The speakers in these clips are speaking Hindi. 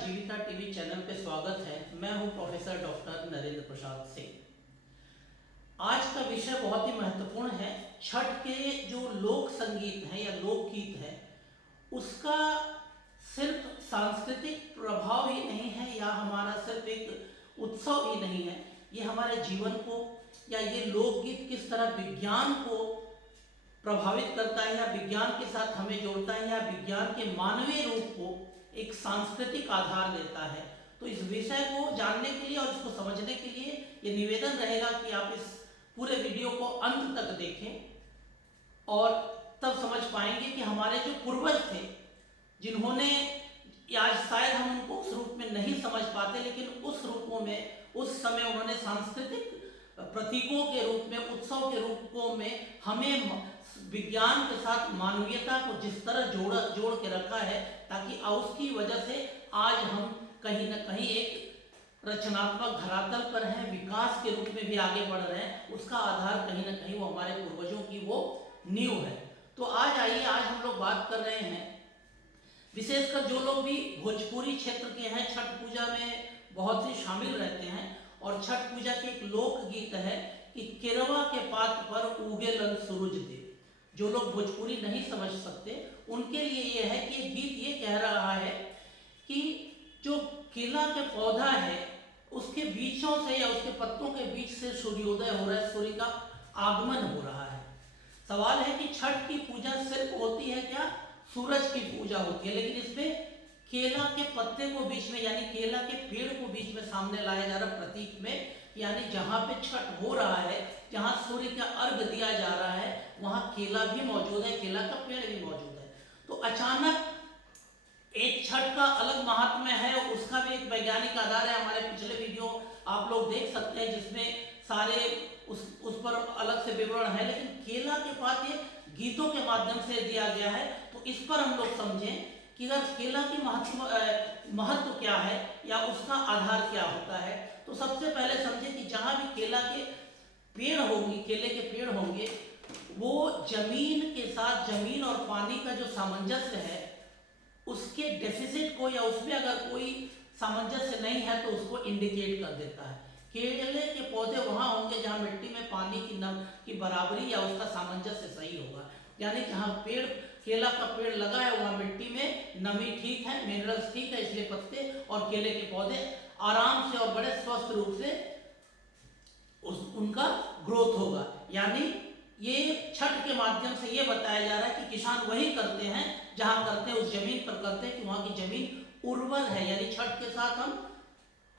जीविका टीवी चैनल पे स्वागत है। मैं हूं प्रोफेसर डॉक्टर नरेंद्र प्रसाद सिंह। आज का विषय बहुत ही महत्वपूर्ण है। छठ के जो लोक संगीत है या लोकगीत है, उसका सिर्फ सांस्कृतिक प्रभाव ही नहीं है या हमारा सिर्फ एक उत्सव ही नहीं है। ये हमारे जीवन को या ये लोकगीत किस तरह विज्ञान को प्रभावित करता है या विज्ञान के साथ हमें जोड़ता है या विज्ञान के मानवीय रूप को एक सांस्कृतिक आधार देता है। तो इस विषय को जानने के लिए और इसको समझने के लिए ये निवेदन रहेगा कि आप इस पूरे वीडियो को अंत तक देखें और तब समझ पाएंगे कि हमारे जो पूर्वज थे, जिन्होंने आज शायद हम उनको उस रूप में नहीं समझ पाते, लेकिन उस रूपों में उस समय उन्होंने सांस्कृतिक प्रतीकों के रूप में, उत्सव के रूपों में हमें विज्ञान के साथ मानवीयता को जिस तरह जोड़ के रखा है, ताकि उसकी वजह से आज हम कहीं ना कहीं एक रचनात्मक धरातल पर हैं, विकास के रूप में भी आगे बढ़ रहे हैं। उसका आधार कहीं ना कहीं वो हमारे पूर्वजों की वो नींव है। तो आज आइए, आज हम लोग बात कर रहे हैं, विशेषकर जो लोग भी भोजपुरी क्षेत्र के हैं, छठ पूजा में बहुत ही शामिल रहते हैं। और छठ पूजा के एक लोकगीत है कि केरवा के पात पर उगेलन सूरज देव। जो लोग भोजपुरी नहीं समझ सकते उनके लिए ये है कि ये गीत ये कह रहा है कि जो केला के पौधा है उसके बीचों से या उसके पत्तों के बीच से सूर्योदय हो रहा है, सूर्य का आगमन हो रहा है। सवाल है कि छठ की पूजा सिर्फ होती है क्या? सूरज की पूजा होती है, लेकिन इसमें केला के पत्ते को बीच में यानी केला के पेड़ को बीच में सामने लाया जा रहा प्रतीक में, यानी जहां पे छठ हो रहा है, जहां सूर्य का अर्घ दिया जा रहा है, वहां केला भी मौजूद है, केला का पेड़ भी मौजूद है। तो अचानक एक छठ का अलग महात्म्य है, उसका भी एक वैज्ञानिक आधार है। हमारे पिछले वीडियो आप लोग देख सकते हैं जिसमें सारे उस पर अलग से विवरण है, लेकिन केला के पात ये गीतों के माध्यम से दिया गया है। तो इस पर हम लोग समझें कि अगर केला की महत्व क्या है या उसका आधार क्या होता है। तो सबसे पहले समझे कि जहां भी केला के पेड़ होंगे, केले के पेड़ होंगे, वो जमीन के साथ, जमीन और पानी का जो सामंजस्य है उसके डेफिसिट को या उसमें अगर कोई सामंजस्य नहीं है तो उसको इंडिकेट कर देता है। केले के पौधे वहां होंगे जहां मिट्टी में पानी की बराबरी या उसका सामंजस्य सही होगा, यानी जहां पेड़ केला का पेड़ लगा है वहां मिट्टी में नमी ठीक है, मिनरल्स ठीक है, इसलिए पत्ते और केले के पौधे आराम से और बड़े स्वस्थ रूप से उनका ग्रोथ होगा। यानी ये छठ के माध्यम से ये बताया जा रहा है कि किसान वही करते हैं जहां करते हैं, उस जमीन पर करते हैं कि वहां की जमीन उर्वर है। यानी छठ के साथ हम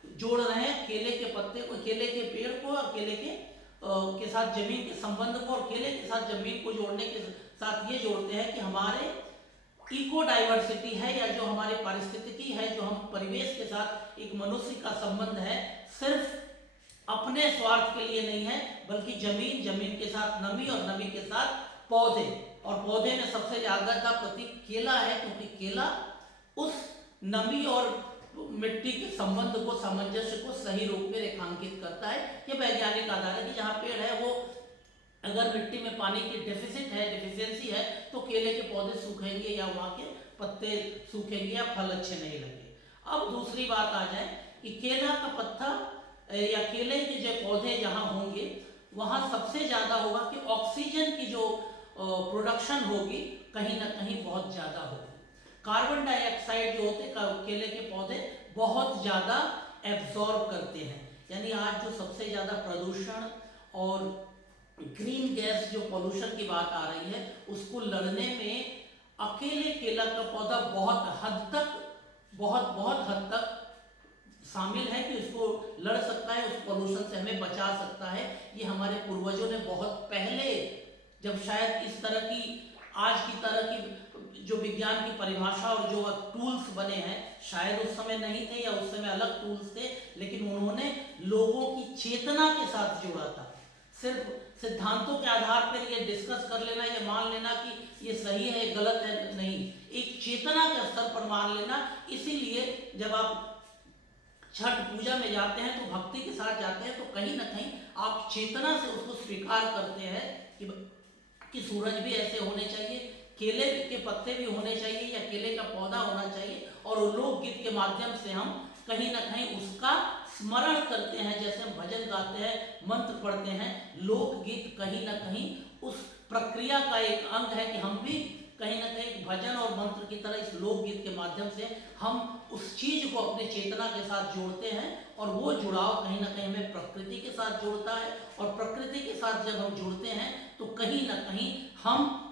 जोड़ रहे हैं केले के पत्ते को, केले के पेड़ को और केले के साथ जमीन के संबंध को, और केले के साथ जमीन को जोड़ने के साथ ये जोड़ते हैं कि हमारे इको डाइवर्सिटी है या जो हमारी पारिस्थितिकी है, जो हम परिवेश के साथ एक मनुष्य का संबंध है, सिर्फ अपने स्वार्थ के लिए नहीं है, बल्कि जमीन के साथ नमी और नमी के साथ पौधे, और पौधे में सबसे ज्यादा का प्रतीक केला है, क्योंकि केला उस नमी और मिट्टी के संबंध को, सामंजस्य को सही रूप में रेखांकित करता है। ये वैज्ञानिक आधार है कि जहाँ पेड़ है वो अगर मिट्टी में पानी की डेफिशिएंसी है तो केले के पौधे सूखेंगे या वहाँ के पत्ते सूखेंगे या फल अच्छे नहीं लगेंगे। अब दूसरी बात आ जाए कि केला का पत्ता या केले के जो पौधे जहाँ होंगे वहाँ सबसे ज्यादा होगा कि ऑक्सीजन की जो प्रोडक्शन होगी कहीं ना कहीं बहुत ज्यादा होगी। कार्बन डाइऑक्साइड जो होते केले के पौधे बहुत ज्यादा एब्जॉर्ब करते हैं। यानी आज जो सबसे ज्यादा प्रदूषण और ग्रीन गैस जो पोल्यूशन की बात आ रही है, उसको लड़ने में अकेले केला का पौधा बहुत हद तक शामिल है कि उसको लड़ सकता है, उस पोल्यूशन से हमें बचा सकता है। ये हमारे पूर्वजों ने बहुत पहले, जब शायद इस तरह की आज की तरह की जो विज्ञान की परिभाषा और जो टूल्स बने हैं शायद उस समय नहीं थे या उस समय अलग टूल्स थे, लेकिन उन्होंने लोगों की चेतना के साथ जोड़ा था। सिर्फ सिद्धांतों के आधार पर ये डिस्कस कर लेना, ये मान लेना कि ये सही है गलत है, नहीं, एक चेतना के स्तर पर मान लेना। इसीलिए जब आप छठ पूजा में जाते हैं तो भक्ति के साथ जाते हैं, तो कहीं ना कहीं आप चेतना से उसको स्वीकार करते हैं कि सूरज भी ऐसे होने चाहिए, केले के पत्ते भी होने चाहिए या केले का पौधा होना चाहिए, और वो लोकगीत के माध्यम से हम कहीं ना कहीं उसका स्मरण करते हैं। जैसे हम भजन गाते हैं, मंत्र पढ़ते हैं, लोकगीत कहीं ना कहीं उस प्रक्रिया का एक अंग है कि हम भी कहीं ना कहीं भजन और मंत्र की तरह इस लोकगीत के माध्यम से हम उस चीज को अपने चेतना के साथ जोड़ते हैं, और वो जुड़ाव कहीं ना कहीं हमें प्रकृति के साथ जोड़ता है। और प्रकृति के साथ जब हम जुड़ते हैं तो कहीं ना कहीं हम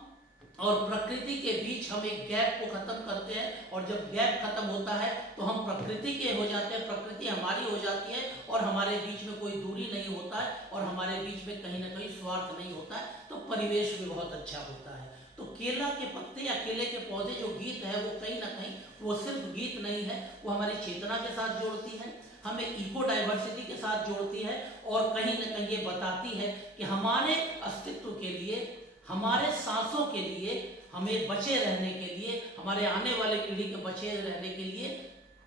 और प्रकृति के बीच हम एक गैप को खत्म करते हैं, और जब गैप खत्म होता है तो हम प्रकृति के हो जाते हैं, प्रकृति हमारी हो जाती है, और हमारे बीच में कोई दूरी नहीं होता है, और हमारे बीच में कहीं ना कहीं स्वार्थ नहीं होता है, तो परिवेश भी बहुत अच्छा होता है। तो केला के पत्ते या केले के पौधे जो गीत है वो कहीं ना कहीं वो सिर्फ गीत नहीं है, वो हमारी चेतना के साथ जोड़ती है, हमें इको डाइवर्सिटी के साथ जोड़ती है, और कहीं ना कहीं ये बताती है कि हमारे अस्तित्व के लिए, हमारे सांसों के लिए, हमें बचे रहने के लिए, हमारे आने वाले पीढ़ी के बचे रहने के लिए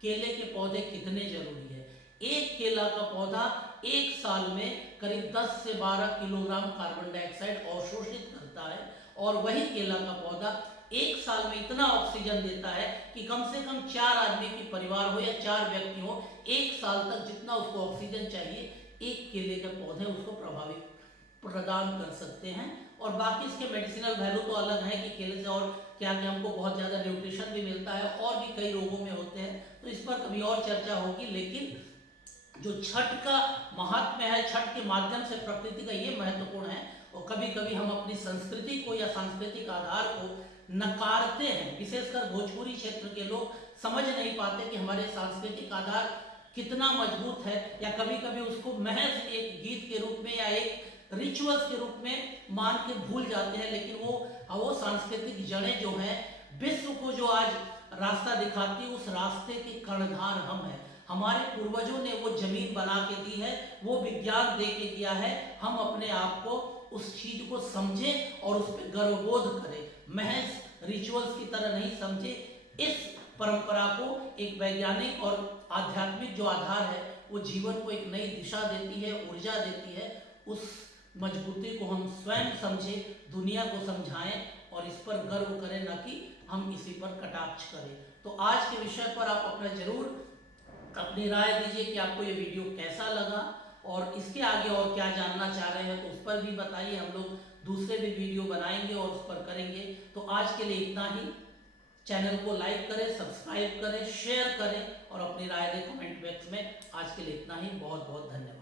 केले के पौधे कितने जरूरी है। एक केला का पौधा एक साल में करीब 10 से 12 किलोग्राम कार्बन डाइऑक्साइड अवशोषित करता है, और वही केला का पौधा एक साल में इतना ऑक्सीजन देता है कि कम से कम 4 आदमी की परिवार हो या 4 व्यक्ति हो, एक साल तक जितना उसको ऑक्सीजन चाहिए एक केले के पौधे उसको प्रभावित प्रदान कर सकते हैं। और बाकी इसके मेडिसिनल वैल्यू तो अलग है कि केले से और क्या क्या हमको बहुत ज़्यादा न्यूट्रिशन भी मिलता है, और भी कई रोगों में होते हैं, तो इस पर कभी और चर्चा होगी। लेकिन जो छठ का महात्म्य है, छठ के माध्यम से प्रकृति का ये महत्वपूर्ण है, और कभी कभी हम अपनी संस्कृति को या सांस्कृतिक आधार को नकारते हैं, विशेषकर भोजपुरी क्षेत्र के लोग समझ नहीं पाते कि हमारे सांस्कृतिक आधार कितना मजबूत है, या कभी कभी उसको महज एक गीत के रूप में या एक रिचुअल्स के रूप में मान के भूल जाते हैं। लेकिन वो सांस्कृतिक जड़ें जो हैं, विश्व को जो आज रास्ता दिखाती है, उस रास्ते के कर्णधार हम हैं। हमारे पूर्वजों ने वो जमीन बना के दी है, वो विज्ञान दे के दिया है, हम अपने आप को उस चीज को समझें और उस पर गर्वबोध करें, महज रिचुअल्स की तरह नहीं समझे। इस परंपरा को एक वैज्ञानिक और आध्यात्मिक जो आधार है, वो जीवन को एक नई दिशा देती है, ऊर्जा देती है। उस मजबूती को हम स्वयं समझें, दुनिया को समझाएं, और इस पर गर्व करें, न कि हम इसी पर कटाक्ष करें। तो आज के विषय पर आप अपना जरूर अपनी राय दीजिए कि आपको ये वीडियो कैसा लगा, और इसके आगे और क्या जानना चाह रहे हैं तो उस पर भी बताइए। हम लोग दूसरे भी वीडियो बनाएंगे और उस पर करेंगे। तो आज के लिए इतना ही। चैनल को लाइक करें, सब्सक्राइब करें, शेयर करें, और अपनी राय दें कमेंट बॉक्स में। आज के लिए इतना ही। बहुत बहुत धन्यवाद।